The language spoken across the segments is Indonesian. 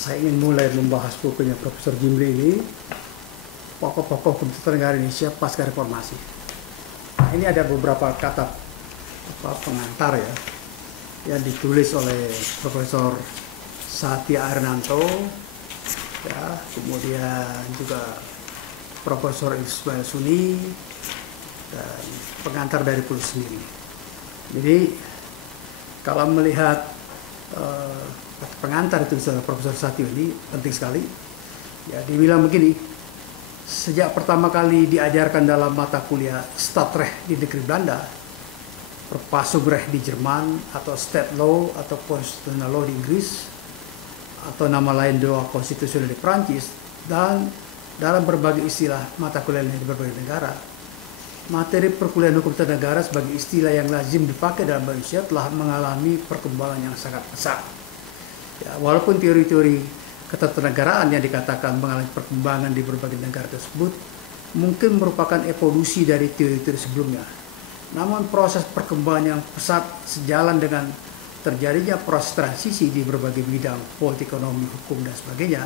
Saya ingin mulai membahas bukunya Profesor Jimli ini, Pokok-pokok Hukum Tata Negara Indonesia Pasca Reformasi. Nah, ini ada beberapa kata pengantar ya, yang ditulis oleh Profesor Satya Arnanto, ya, kemudian juga Profesor Ismail Suni, dan pengantar dari penulis sendiri. Jadi kalau melihat pengantar itu Profesor Satya ini penting sekali. Ya, dibilang begini, sejak pertama kali diajarkan dalam mata kuliah Staatsrecht di negeri Belanda, Verfassungsrecht di Jerman, atau State Law atau Constitutional Law di Inggris, atau nama lain Droit Constitutionnel di Prancis, dan dalam berbagai istilah mata kuliah di berbagai negara, materi perkuliahan hukum tata negara sebagai istilah yang lazim dipakai dalam Indonesia telah mengalami perkembangan yang sangat pesat. Ya, walaupun teori-teori ketatanegaraan yang dikatakan mengalami perkembangan di berbagai negara tersebut mungkin merupakan evolusi dari teori-teori sebelumnya, namun proses perkembangan yang pesat sejalan dengan terjadinya proses transisi di berbagai bidang politik, ekonomi, hukum, dan sebagainya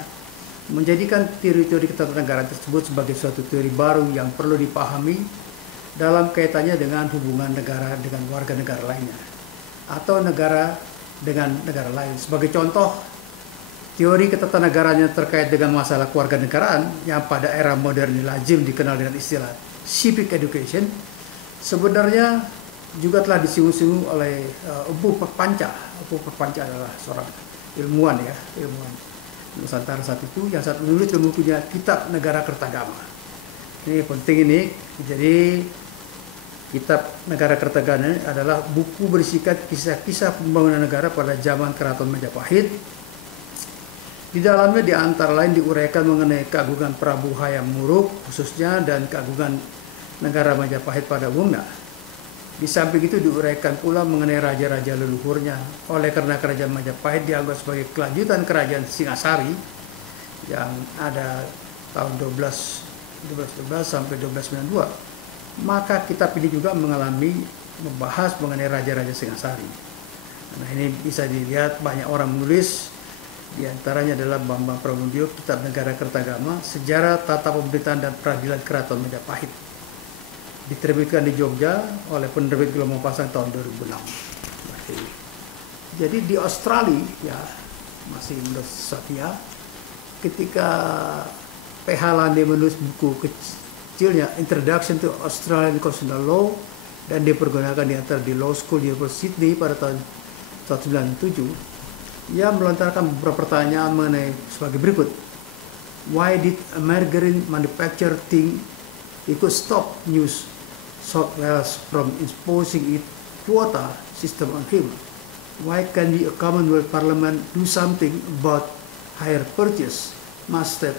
menjadikan teori-teori ketatanegaraan tersebut sebagai suatu teori baru yang perlu dipahami dalam kaitannya dengan hubungan negara dengan warga negara lainnya atau negara dengan negara lain. Sebagai contoh, teori ketatanegaraan yang terkait dengan masalah kewarganegaraan yang pada era modern lazim dikenal dengan istilah civic education sebenarnya juga telah disinggung-singgung oleh Ubu Perpanca. Ubu Perpanca adalah seorang ilmuwan Nusantara saat itu yang saat menulis bukunya Kitab Negara Kertagama. Ini penting ini. Jadi Kitab Negara Kertagama adalah buku berisikan kisah-kisah pembangunan negara pada zaman Keraton Majapahit. Di dalamnya di antara lain diuraikan mengenai keagungan Prabu Hayam Wuruk khususnya dan keagungan negara Majapahit pada umumnya. Di samping itu diuraikan pula mengenai raja-raja leluhurnya. Oleh karena kerajaan Majapahit dianggap sebagai kelanjutan kerajaan Singasari yang ada tahun 1212 sampai 1292. Maka kitab ini juga membahas mengenai raja-raja Singasari. Nah, ini bisa dilihat banyak orang menulis, di antaranya adalah Bambang Pramudio, Kitab Negara Kertagama, Sejarah Tata Pemerintahan dan Peradilan Keraton Majapahit. Diterbitkan di Jogja oleh penerbit Gelombang Pasang tahun 2006. Jadi di Australia, ya masih menurut Satya, ketika PH Lande menulis buku kecilnya Introduction to Australian Constitutional Law dan dipergunakan di antara di Law School University Sydney pada tahun 1997, ia melontarkan beberapa pertanyaan mengenai sebagai berikut. Why did a margarine manufacturer think it could stop New South Wales from imposing its quota system on him? Why can we, a Commonwealth Parliament, do something about hire purchase? Must that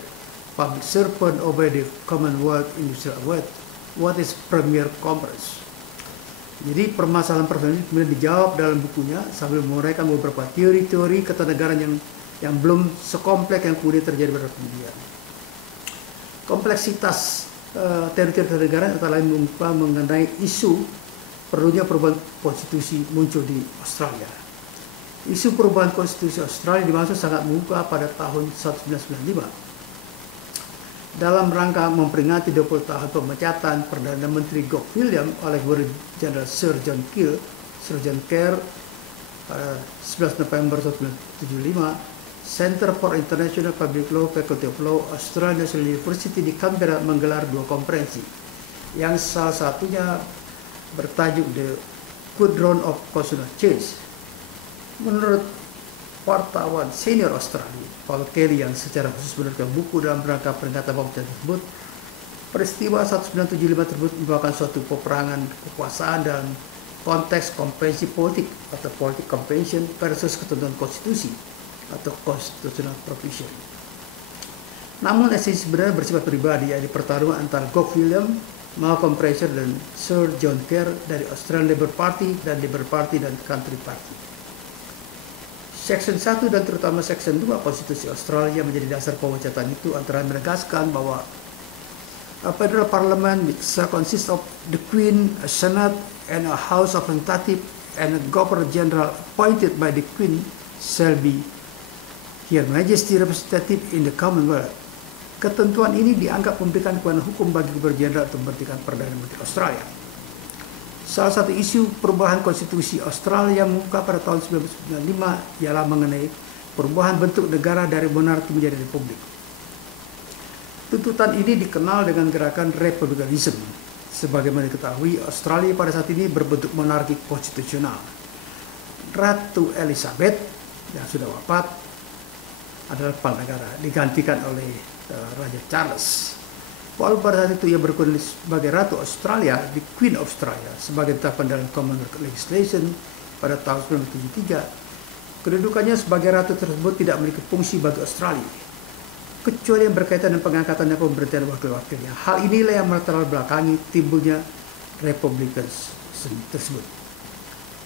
public servant obey the Commonwealth Industrial Act? What is Premier Conference? Jadi permasalahan-permasalahan ini kemudian dijawab dalam bukunya sambil menguraikan beberapa teori-teori ketatanegaraan yang belum sekompleks yang kemudian terjadi pada kemudian. Kompleksitas teori-teori ketatanegaraan antara lain mengenai isu perlunya perubahan konstitusi muncul di Australia. Isu perubahan konstitusi Australia dimaksud sangat membuka pada tahun 1995 dalam rangka memperingati 20 tahun pemecatan Perdana Menteri Gough Whitlam oleh Gubernur Jenderal Sir John Kerr pada 11 November 1975. Center for International Public Law, Faculty of Law, Australian National University di Canberra menggelar dua konferensi yang salah satunya bertajuk The Quadrant of Constitutional Change. Menurut wartawan senior Australia, Paul Kelly, yang secara khusus menerbitkan buku dalam rangka peringatan pemecatan tersebut, peristiwa 1975 tersebut merupakan suatu peperangan kekuasaan dalam konteks konvensi politik atau politik convention versus ketentuan konstitusi atau constitutional provision. Namun esensi sebenarnya bersifat pribadi, yaitu pertarungan antara Gough Whitlam, Malcolm Fraser dan Sir John Kerr dari Australian Labour Party dan Labour Party dan Country Party. Section 1 dan terutama Section 2 Konstitusi Australia menjadi dasar pemecatan itu antara menegaskan bahwa a federal parliament which consists of the Queen, a Senate, and a House of Representatives and a Governor General appointed by the Queen shall be Her Majesty Representative in the Commonwealth. Ketentuan ini dianggap memberikan kewenangan hukum bagi Gubernur Jenderal untuk memberhentikan Perdana Menteri Australia. Salah satu isu perubahan konstitusi Australia yang membuka pada tahun 1995 ialah mengenai perubahan bentuk negara dari monarki menjadi republik. Tuntutan ini dikenal dengan gerakan republikanisme. Sebagaimana diketahui, Australia pada saat ini berbentuk monarki konstitusional. Ratu Elizabeth yang sudah wafat adalah kepala negara, digantikan oleh Raja Charles. Walaupun pada saat itu ia berkuasa sebagai Ratu Australia, di Queen of Australia, sebagai ditetapkan dalam Commonwealth Legislation pada tahun 1973, kedudukannya sebagai Ratu tersebut tidak memiliki fungsi bagi Australia, kecuali yang berkaitan dengan pengangkatan dan pemberhentian wakil-wakilnya. Hal inilah yang melatar belakangi timbulnya Republicans tersebut.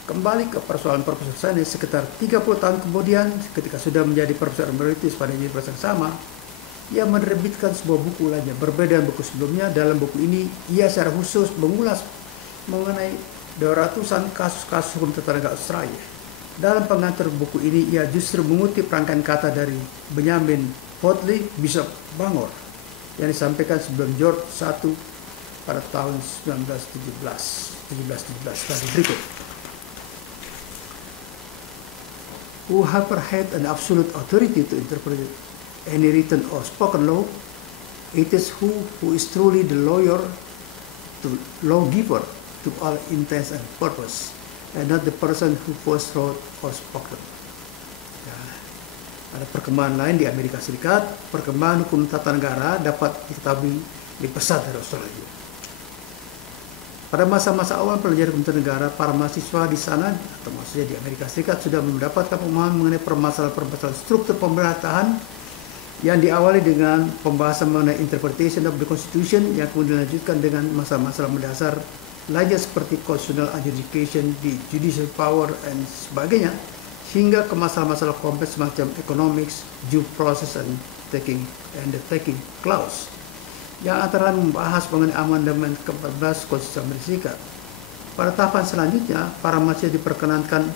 Kembali ke persoalan Profesor Sane, sekitar 30 tahun kemudian, ketika sudah menjadi Profesor Emeritus pada universitas yang sama, ia menerbitkan sebuah buku lainnya berbeda dengan buku sebelumnya. Dalam buku ini, ia secara khusus mengulas mengenai 200-an kasus-kasus hukum tata negara Australia. Dalam pengantar buku ini, ia justru mengutip rangkaian kata dari Benjamin Hoadley, Bishop Bangor, yang disampaikan sebelum George I pada tahun 1717 tadi berikut. Whoever had an absolute authority to interpret any written or spoken law, it is who is truly the lawgiver to all intents and purpose, and not the person who first wrote or spoken. Ya, ada perkembangan lain di Amerika Serikat. Perkembangan hukum tata negara dapat diketahui di pesat dari Australia. Pada masa-masa awal pelajaran hukum tata negara, para mahasiswa di sana, atau maksudnya di Amerika Serikat, sudah mendapatkan pemahaman mengenai permasalahan struktur pemerintahan yang diawali dengan pembahasan mengenai interpretation of the Constitution, yang kemudian dilanjutkan dengan masalah-masalah mendasar lainnya seperti constitutional adjudication, the judicial power, dan sebagainya, hingga ke masalah-masalah kompleks semacam economics, due process, and the taking clause, yang antara lain membahas mengenai amandemen ke-14 Konstitusi Amerika Serikat. Pada tahapan selanjutnya, para mahasiswa diperkenalkan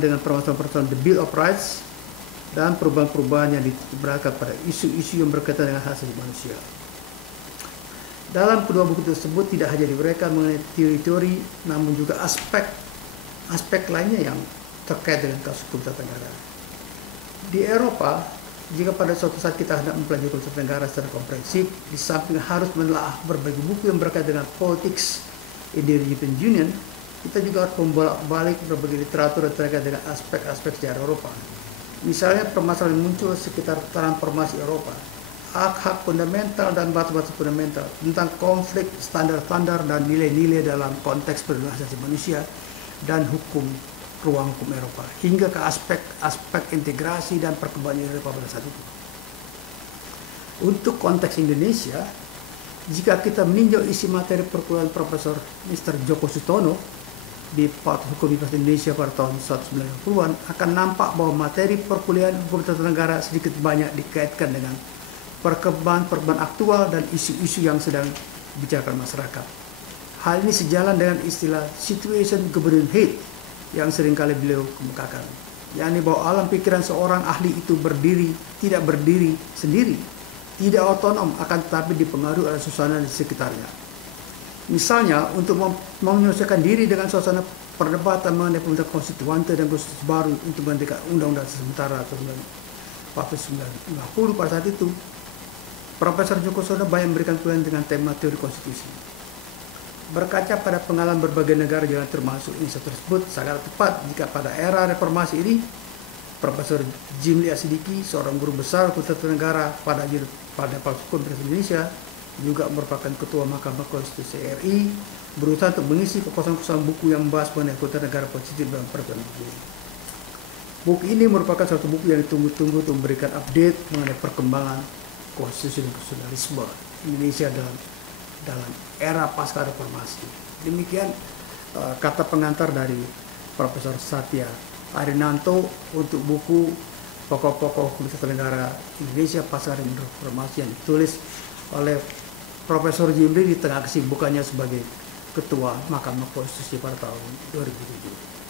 dengan permasalahan-permasalahan the Bill of Rights dan perubahan-perubahan yang diberikan pada isu-isu yang berkaitan dengan hak asasi manusia. Dalam kedua buku tersebut tidak hanya diberikan mengenai teori-teori, namun juga aspek lainnya yang terkait dengan kasus hukum tata negara. Di Eropa, jika pada suatu saat kita hendak mempelajari hukum tata negara secara komprehensif, di samping harus menelaah berbagai buku yang berkaitan dengan politics in the European Union, kita juga harus membolak-balik berbagai literatur yang terkait dengan aspek-aspek sejarah Eropa. Misalnya permasalahan muncul sekitar transformasi Eropa, hak-hak fundamental dan batas-batas fundamental, tentang konflik standar-standar dan nilai-nilai dalam konteks perlindungan asasi manusia dan ruang hukum Eropa, hingga ke aspek integrasi dan perkembangan Eropa pada saat itu. Untuk konteks Indonesia, jika kita meninjau isi materi perkuliahan Profesor Mr. Djoko Sutono di Fakultas Hukum Universitas Indonesia pada tahun 1990-an, akan nampak bahwa materi perkuliahan hukum tata negara sedikit banyak dikaitkan dengan perkembangan aktual dan isu-isu yang sedang dibicarakan masyarakat. Hal ini sejalan dengan istilah situation governing head yang seringkali beliau kemukakan, yakni bahwa alam pikiran seorang ahli itu tidak berdiri sendiri, tidak otonom, akan tetapi dipengaruhi oleh suasana di sekitarnya. Misalnya, untuk menyesuaikan diri dengan suasana perdebatan mengenai pembentukan konstituante dan konstitusi baru untuk menggantikan undang-undang sementara tahun 1990, pada saat itu Profesor Djoko Sutono banyak memberikan kuliah dengan tema teori konstitusi. Berkaca pada pengalaman berbagai negara yang termasuk Indonesia tersebut, sangat tepat jika pada era reformasi ini Profesor Jim Lee Asidiki, seorang guru besar hukum tata negara pada Fakultas Hukum Indonesia, juga merupakan Ketua Mahkamah Konstitusi RI, berusaha untuk mengisi kekosongan-kekosongan buku yang membahas mengenai hukum tata negara positif dalam peraturan ini. Buku ini merupakan suatu buku yang ditunggu-tunggu untuk memberikan update mengenai perkembangan konstitusi dan konstitusionalisme Indonesia dalam era pasca reformasi. Demikian kata pengantar dari Profesor Satya Arinanto untuk buku Pokok-pokok Hukum Tata Negara Indonesia pasca reformasi yang ditulis oleh Profesor Jim Lee di tengah kesibukannya sebagai Ketua Mahkamah Konstitusi pada tahun 2007.